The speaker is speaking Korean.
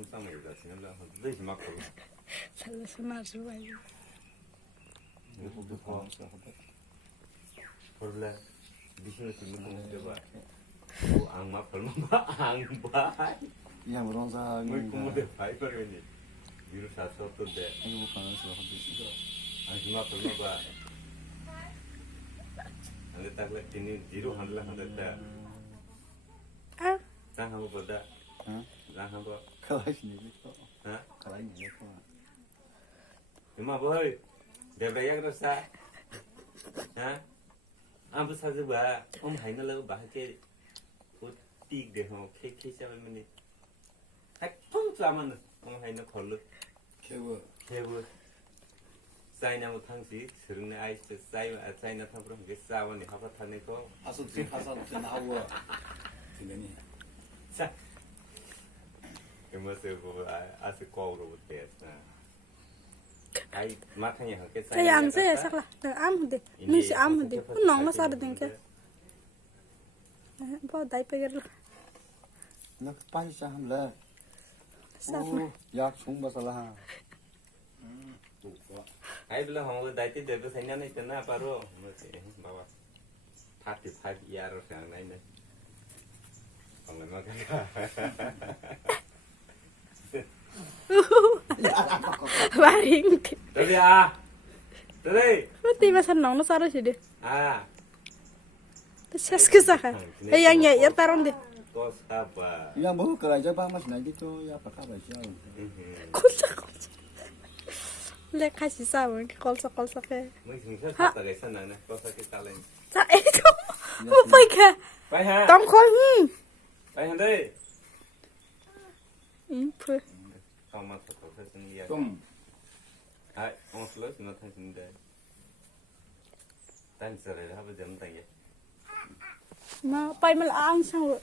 통상을 이다 지난번 되게 막 걸어. 살려서 마시고 이것도 봐. 벌레 미신을 듣는 거 봐. 악마 벌마 악마. yang berongsa 뭘 꿈을 바이벌이니 위로 사서 어떤데. ini bukan salah satu 악마 벌마 봐. 안에 딱 ini zero handle 한다. 아 장 한번 보다. Hah? 장 한번. kalau ini kok 어? kalau ini kok 이마 뭘? 내가 약 그랬어. 아? 아무 사지 봐. 하이늘라고 말게. 그 띠게 형 케이크 샤면이. 통 싸면 하이늘 걸로. 개워 개부. 사이나무 탕시 스릉네 아이스 사이나 탕으로 게 싸원이 하바 타네 거. asal nawa ini 자. 그것을 뭐 아스 거우로 됐어. ai matanya hake cái ăn sẽ sắc là từ ám đi mình sẽ ám đi nó nóng nó sao được tiếng kia bao đại bây giờ nó bay ra ham le sao yak chung masalah ai bila hong dai ti de sa nya nei tena paro mo se bawa 35 year sang nai ne hong ma ka varing Dari à Dari berarti masa nong nó sao đó sih deh à terus cái sao kan yang nhảy ya taruh deh có sabar yang baru kerja bang mas nanti tuh ya apa kabar sih kolsa lek kasih sao cái kolsa cái mới chúng ta tại cái sân này có sao cái ta lên sao itu mau pergi ke phải ha tóm khôi phải ha đây impre không mà thật có sân gì 좀 ai ông sửa nó thành sân đây tan sửa rồi đó bây giờ nó thành vậy mà bay mà ăn sao rồi